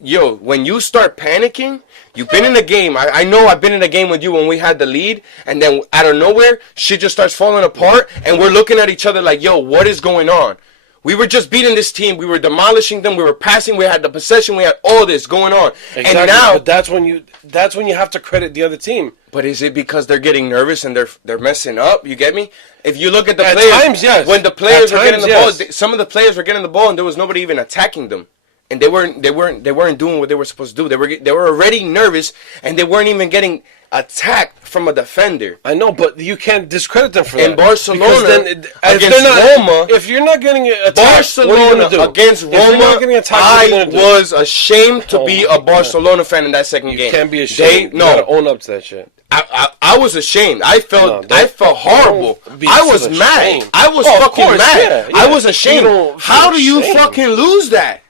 yo, when you start panicking, you've been in a game. I know I've been in a game with you when we had the lead, and then out of nowhere, shit just starts falling apart, and we're looking at each other like, yo, what is going on? We were just beating this team. We were demolishing them. We were passing. We had the possession. We had all this going on. Exactly. And now, but that's when you have to credit the other team. But is it because they're getting nervous and they're messing up? You get me? If you look at the at players, times, yes. When the players were getting the yes. ball, some of the players were getting the ball, and there was nobody even attacking them. And they weren't doing what they were supposed to do. They were already nervous, and they weren't even getting attacked from a defender. I know, but you can't discredit them for that. In Barcelona, against Roma, if you're not getting attacked, Barcelona against Roma, I was ashamed to be a Barcelona fan in that second game. You can't be ashamed. You gotta own up to that shit. I was ashamed. I felt horrible. I was mad. I was fucking mad. Yeah. I was ashamed. How do you fucking lose that?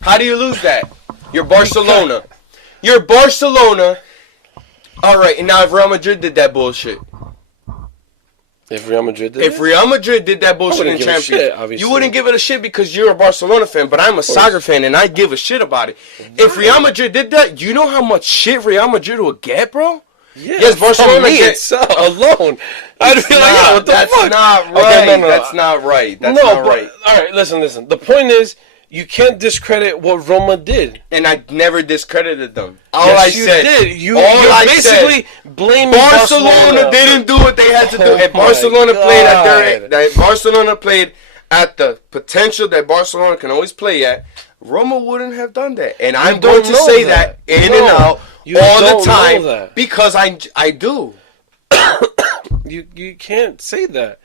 How do you lose that? You're Barcelona. You're Barcelona. All right, and now if Real Madrid did that bullshit. If Real Madrid did that bullshit in Champions, you wouldn't give it a shit because you're a Barcelona fan, but I'm a soccer fan and I give a shit about it. If Real Madrid did that, you know how much shit Real Madrid would get, bro? Yeah, yes, Barcelona itself alone. I'd be like, yo, what the fuck? Not right. Okay, no. That's not right. That's not right. All right, listen. The point is, you can't discredit what Roma did. And I never discredited them. You did. You're basically blaming Barcelona didn't do what they had to do. And Barcelona played at the potential that Barcelona can always play at. Roma wouldn't have done that. And I'm going to say that in and out all the time because I do. You can't say that.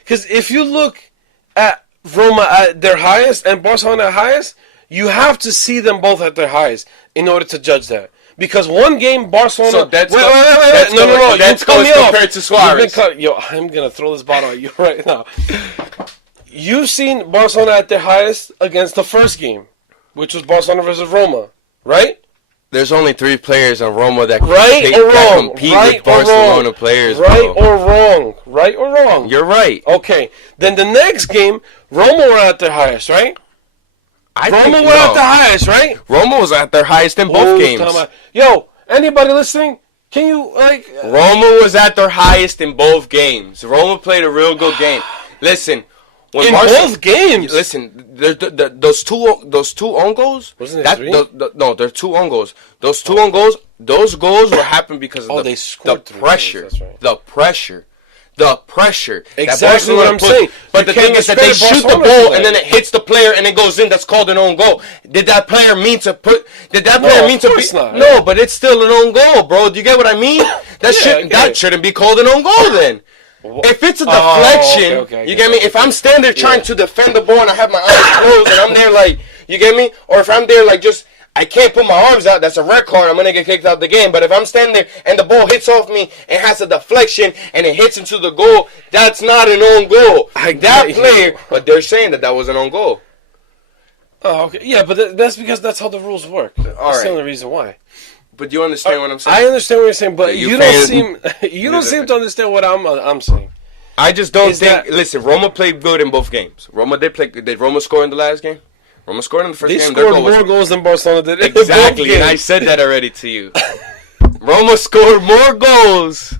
Because if you look at Roma at their highest and Barcelona at highest, you have to see them both at their highest in order to judge that. Because one game, Barcelona... So that's no. That's compared to Suarez. I'm going to throw this bottle at you right now. You've seen Barcelona at their highest against the first game, which was Barcelona versus Roma, right? There's only 3 players in Roma that compete with Barcelona players. Right or wrong? You're right. Okay. Then the next game, Roma were at their highest, right? Roma were at the highest, right? Roma was at their highest in both games. Yo, anybody listening? Can you, Roma was at their highest in both games. Roma played a real good game. Listen... both games. Listen, those two own goals. Wasn't it 3? No, they're 2 own goals. Those 2 own goals. Those goals were happening because of the pressure. That's right. The pressure. Exactly what I'm saying. But the thing is that they shoot the ball and then it hits the player and it goes in. That's called an own goal. Did that player mean to put? Did that player mean to be? Not, no, but it's still an own goal, bro. Do you get what I mean? That shouldn't be called an own goal then. If it's a deflection, you get me? If I'm standing there trying to defend the ball and I have my eyes closed and I'm there like, you get me? Or if I'm there like I can't put my arms out, that's a red card, I'm going to get kicked out of the game. But if I'm standing there and the ball hits off me and has a deflection and it hits into the goal, that's not an own goal. But they're saying that was an own goal. Oh, okay. Yeah, but that's because that's how the rules work. That's the only reason why. But you understand what I'm saying? I understand what you're saying, but you don't seem to understand what I'm saying. I just don't think. Listen, Roma played good in both games. Did Roma score in the last game? Roma scored in the first game. They scored more goals than Barcelona did. Exactly, and I said that already to you. Roma scored more goals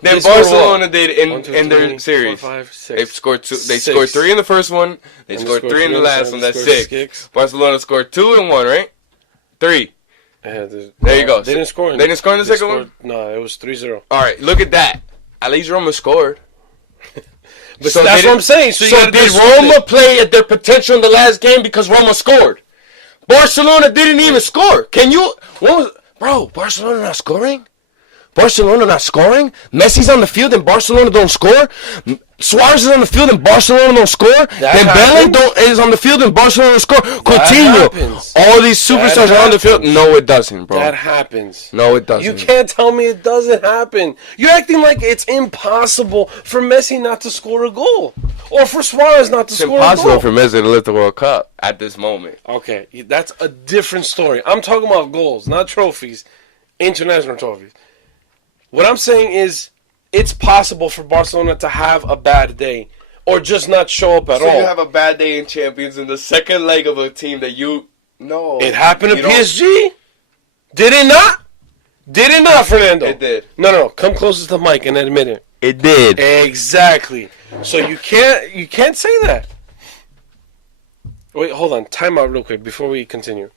than Barcelona did in their series. 4, 5, 6, they scored 2. They scored 3 in the first one. They scored 3 in the last one. That's 6. Barcelona scored 2 and 1, right? 3. There you go. They didn't score. They didn't score in the second one? No, it was 3-0. All right, look at that. At least Roma scored. But so that's what I'm saying. So did Roma play at their potential in the last game because Roma scored? Barcelona didn't even score. Barcelona not scoring? Barcelona not scoring? Messi's on the field and Barcelona don't score? Suarez is on the field and Barcelona don't score? Dembele is on the field and Barcelona don't score? Coutinho. All these superstars are on the field? No, it doesn't, bro. That happens. No, it doesn't. You can't tell me it doesn't happen. You're acting like it's impossible for Messi not to score a goal. Or for Suarez not to score a goal. It's impossible for Messi to lift the World Cup at this moment. Okay, that's a different story. I'm talking about goals, not trophies. International trophies. What I'm saying is, it's possible for Barcelona to have a bad day or just not show up at all. So you have a bad day in Champions in the second leg of a team that you No. It happened to PSG? Did it not? Did it not, Fernando? It did. No. Come closer to the mic and admit it. It did. Exactly. So you can't say that. Wait, hold on. Time out real quick before we continue.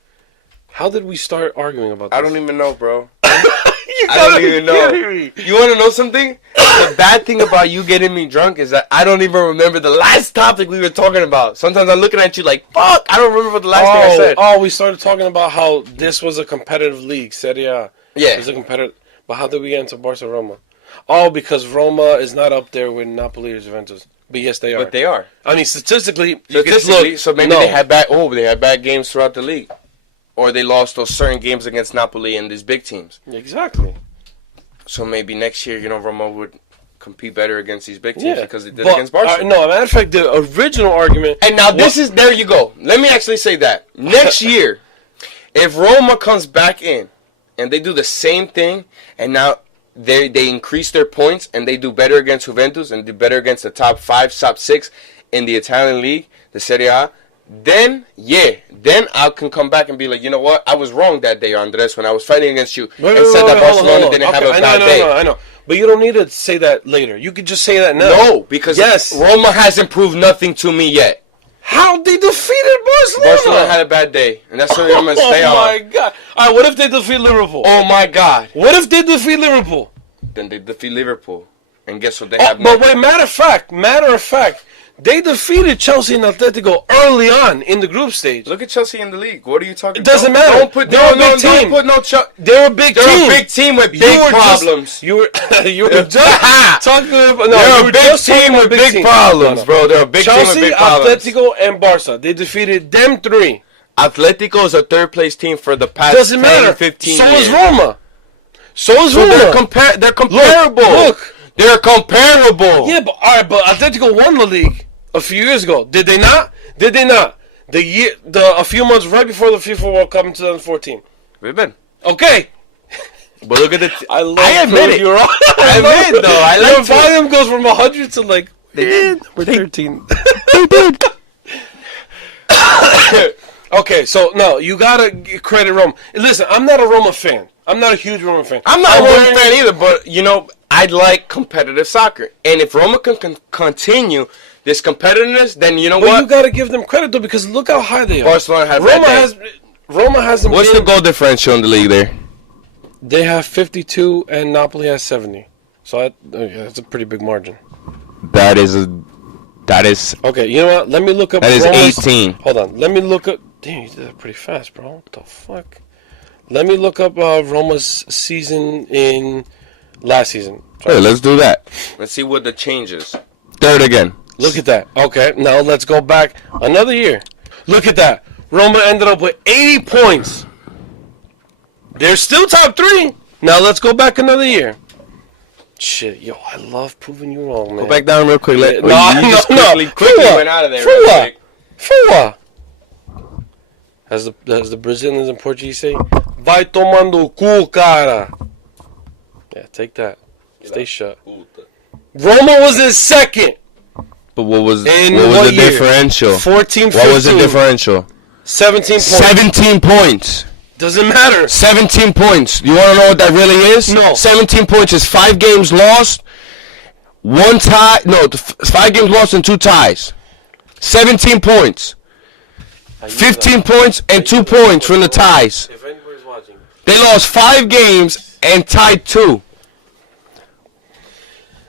How did we start arguing about this? I don't even know, bro. I don't even know. You want to know something? The bad thing about you getting me drunk is that I don't even remember the last topic we were talking about. Sometimes I'm looking at you like, fuck, I don't remember what the last thing I said. Oh, we started talking about how this was a competitive league, Serie A. Yeah. It was a competitive. But how did we get into Barcelona? Oh, because Roma is not up there with Napoli or Juventus. But yes, they are. But they are. I mean, statistically, so maybe they had bad games throughout the league. Or they lost those certain games against Napoli and these big teams. Exactly. So maybe next year, Roma would compete better against these big teams because they did against Barcelona. No, as a matter of fact, the original argument... And now there you go. Let me actually say that. Next year, if Roma comes back in and they do the same thing and now they increase their points and they do better against Juventus and do better against the top 5, top 6 in the Italian league, the Serie A, then I can come back and be like, you know what? I was wrong that day, Andres, when I was fighting against you and said that Barcelona didn't have a bad day. I know. But you don't need to say that later. You could just say that now. No, because Roma hasn't proved nothing to me yet. How they defeated Barcelona? Barcelona had a bad day, and that's where I'm going to stay on. Oh, my God. All right, what if they defeat Liverpool? Oh, my God. What if they defeat Liverpool? Then they defeat Liverpool. And guess what they have now? But wait, matter of fact, they defeated Chelsea and Atletico early on in the group stage. Look at Chelsea in the league. What are you talking about? It doesn't matter. They're a big team. They're a big team. They're a big team with big problems. You were just talking about... They're a big team with big problems, bro. They're a big team with big problems. Chelsea, Atletico, and Barca. They defeated them 3. Atletico is a third-place team for the past 10, 15 years. So is Roma. They're comparable. Look. They're comparable. Yeah, but Atletico won the league a few years ago. Did they not? A few months right before the FIFA World Cup in 2014. We've been. Okay. But look at the... I admit it. You're right. I admit it, though. I like the volume goes from 100 to like... They did. We're 13. They did. Okay, so, no, you gotta credit Roma. Listen, I'm not a Roma fan. I'm not a huge Roma fan. I'm not a Roma fan either, but, I'd like competitive soccer. And if Roma can continue this competitiveness, then what? But you got to give them credit, though, because look how high they are. Barcelona has Roma hasn't What's the goal differential in the league there? They have 52 and Napoli has 70. So that's a pretty big margin. That is... Okay, you know what? Let me look up... That is 18. Hold on. Let me look up... Damn, you did that pretty fast, bro. What the fuck? Let me look up Roma's season in... Last season. Hey, let's do that. Let's see what the change is. Third again. Look at that. Okay, now let's go back another year. Look at that. Roma ended up with 80 points. They're still top 3. Now let's go back another year. Shit, yo, I love proving you wrong, man. Go back down real quick. Quickly went out of there. For what? As the Brazilians and Portuguese say, vai tomando cu, cara. Yeah, take that. Stay shut. Roma was in second. But what was the differential? 14, 15. What was the differential? 17 points. 17 points. Doesn't matter. 17 points. You want to know what that really is? No. 17 points is 5 games lost, 1 tie. No, 5 games lost and 2 ties. 17 points. 15 points and 2 points from the ties. If anybody's watching. They lost 5 games and tied 2.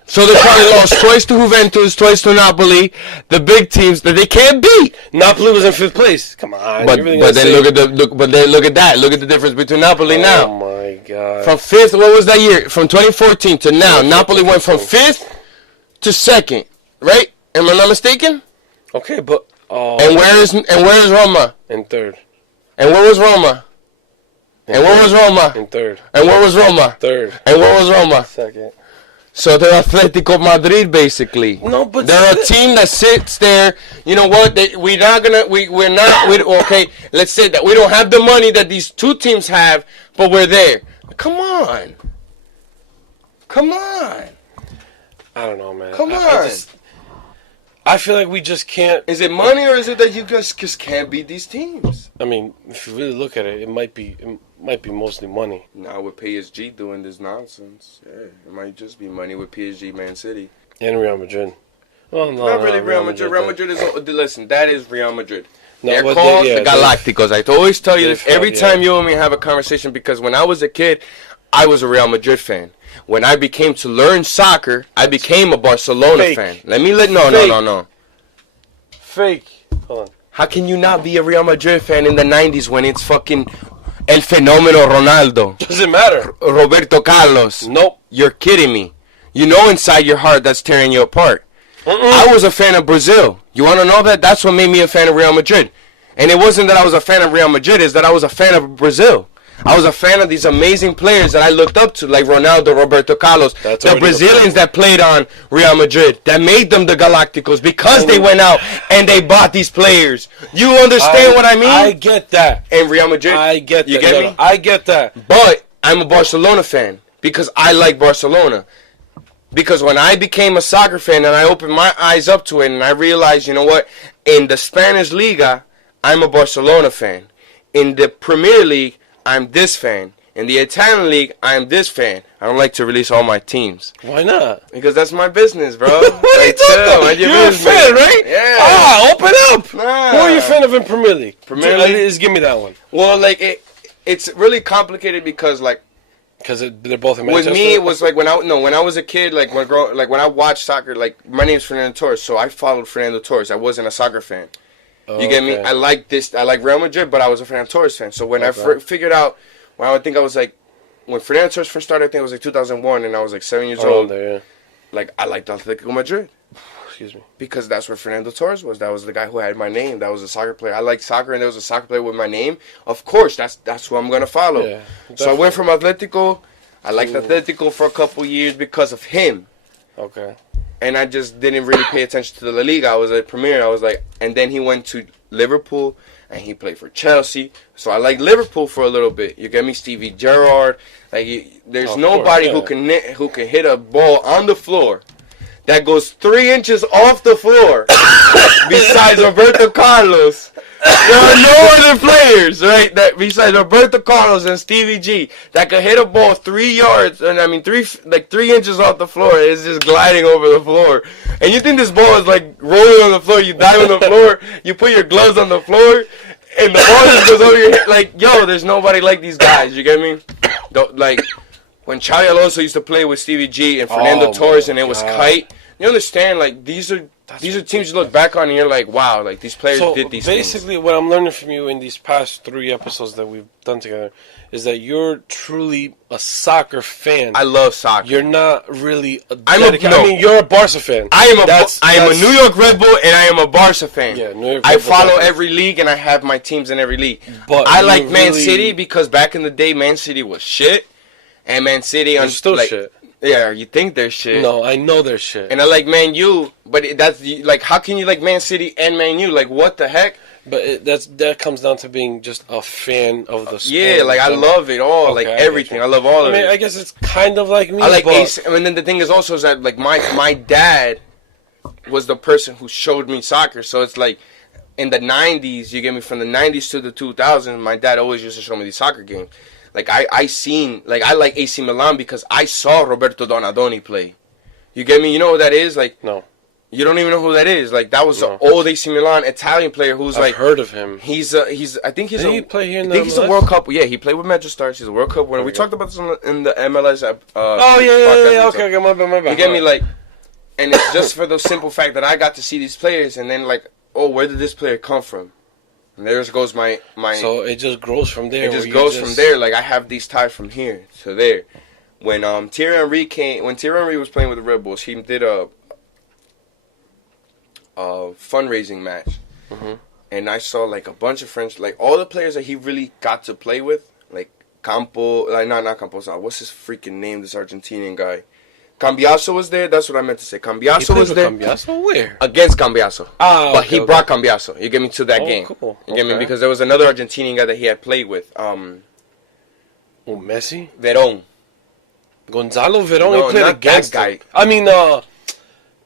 So they probably lost twice to Juventus, twice to Napoli, the big teams that they can't beat. Napoli was in 5th place. Come on. But then look at that. Look at the difference between Napoli now. Oh my God. From 5th, what was that year? From 2014 to now, Napoli went from 5th to 2nd, right? Am I not mistaken? Okay, but and where is Roma? In 3rd. And where was Roma? And where was Roma? In 3rd. And where was Roma? 3rd. And where was Roma? 2nd. So they're Atletico Madrid, basically. No, but they're a team that sits there. You know what? Okay, let's say that we don't have the money that these 2 teams have, but we're there. Come on. I don't know, man. Come on. I feel like we just can't. Is it money or is it that you guys just can't beat these teams? I mean, if you really look at it, it might be mostly money. Now with PSG doing this nonsense, yeah, it might just be money with PSG, Man City, and Real Madrid. Well, no, not really Real Madrid. Real Madrid is listen. That is Real Madrid. No, they're called the Galacticos. I always tell you this every time you and me have a conversation because when I was a kid, I was a Real Madrid fan. When I became to learn soccer, I became a Barcelona fan. No. Fake. Hold on. How can you not be a Real Madrid fan in the 90s when it's fucking El Fenomeno Ronaldo? Doesn't matter. Roberto Carlos. Nope. You're kidding me. You know inside your heart that's tearing you apart. I was a fan of Brazil. You want to know that? That's what made me a fan of Real Madrid. And it wasn't that I was a fan of Real Madrid. It's that I was a fan of Brazil. I was a fan of these amazing players that I looked up to, like Ronaldo, Roberto Carlos, the Brazilians that played on Real Madrid, that made them the Galacticos because they went out and they bought these players. You understand what I mean? I get that. And Real Madrid, I get that. You get me? I get that. But I'm a Barcelona fan because I like Barcelona. Because when I became a soccer fan and I opened my eyes up to it and I realized, you know what, in the Spanish Liga, I'm a Barcelona fan. In the Premier League, I'm this fan. In the Italian League, I'm this fan. I don't like to release all my teams. Why not? Because that's my business, bro. What are you talking? You're a fan, right? Yeah. Open up. Nah. Who are you a fan of in Premier League? Premier League? Just give me that one. Well, like, it's really complicated because, like, because they're both in Manchester? With me, it was like when I was a kid, like when I watched soccer, like my name's Fernando Torres, so I followed Fernando Torres. I wasn't a soccer fan. You get me? I like Real Madrid, but I was a Fernando Torres fan. So when I figured out, I think I was like, when Fernando Torres first started, I think it was like 2001, and I was like 7 years old. There, yeah. Like I liked Atletico Madrid. Excuse me. Because that's where Fernando Torres was. That was the guy who had my name. That was a soccer player. I like soccer, and there was a soccer player with my name. Of course, that's who I'm gonna follow. Yeah, so I went from Atletico. I liked Atletico for a couple years because of him. Okay. And I just didn't really pay attention to the La Liga. I was a Premier. I was like, and then he went to Liverpool, and he played for Chelsea. So I liked Liverpool for a little bit. You get me? Stevie Gerrard. Like, there's nobody who can hit a ball on the floor that goes 3 inches off the floor besides Roberto Carlos. There are no other players, right? That besides Roberto Carlos and Stevie G that could hit a ball 3 yards, and I mean 3 inches off the floor. It's just gliding over the floor. And you think this ball is like rolling on the floor? You dive on the floor, you put your gloves on the floor, and the ball just goes over your head. Like, yo, there's nobody like these guys. You get me? Like when Xabi Alonso used to play with Stevie G and Fernando Torres, and it was Kite. You understand? Like these are teams you look back on and you're like, wow, like these players did these things. Basically, what I'm learning from you in these past 3 episodes that we've done together is that you're truly a soccer fan. I love soccer. You're not really you're a Barca fan. I am a New York Red Bull and I am a Barca fan. Yeah, New York I follow every league and I have my teams in every league. But I like Man City because back in the day, Man City was shit, and Man City is still shit. Yeah, you think they're shit. No, I know they're shit. And I like Man U, but that's like, how can you like Man City and Man U? Like, what the heck? But that comes down to being just a fan of the sport. Yeah, like I love it all, like everything. I love all of it. I guess it's kind of like me. I like Ace, and then the thing is also is that like my dad was the person who showed me soccer. So it's like in the 90s, you get me, from the 90s to the 2000s, my dad always used to show me these soccer games. Like I like AC Milan because I saw Roberto Donadoni play. You get me? You know who that is? Like, no. You don't even know who that is. Like, that was an old AC Milan Italian player who's I've heard of him. I think he's Did he play here in the I think he's a World Cup. Yeah, he played with Manchester Stars. He's a World Cup winner. We talked about this in the MLS. Yeah. Okay, my bad. You get me? Like, and it's just for the simple fact that I got to see these players, and then like, oh, where did this player come from? And there goes my. So it just grows from there. It just goes from there. Like I have these ties from here to there. When Thierry Henry was playing with the Red Bulls, he did a fundraising match, and I saw like a bunch of French, like all the players that he really got to play with, like Campo, like not Campos. What's his freaking name? This Argentinian guy. Cambiaso was there. That's what I meant to say. Cambiaso was there. Cambiaso where? Against Cambiaso. But he brought Cambiaso. You get me to that game. Cool. You get me, because there was another Argentinian guy that he had played with. Messi? Verón. Gonzalo Verón. No, he played not against that guy. Him. I mean,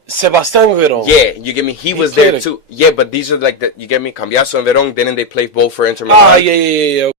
Sebastian Verón. Yeah, you get me? He was there too. Yeah, but these are like the, you get me? Cambiaso and Verón, didn't they play both for Inter Milan? Yeah.